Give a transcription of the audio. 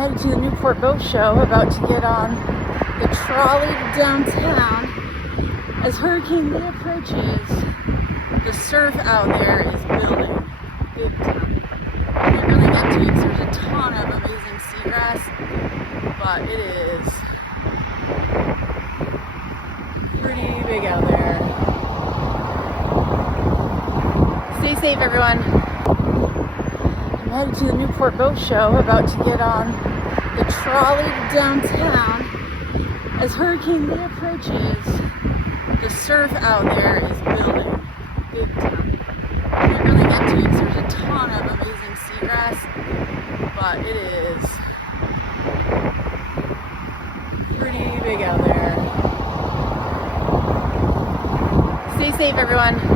headed to the Newport boat show, about to get on the trolley downtown. As Hurricane Lee approaches, the surf out there is building big time. I didn't really get to it because there's a ton of amazing seagrass, but it is pretty big out there. Stay safe, everyone. I'm headed to the Newport boat show, about to get on the trolley downtown. As Hurricane Lee approaches, the surf out there is building big time. I didn't really get to it because there's a ton of amazing seagrass, but it is pretty big out there. Stay safe, everyone.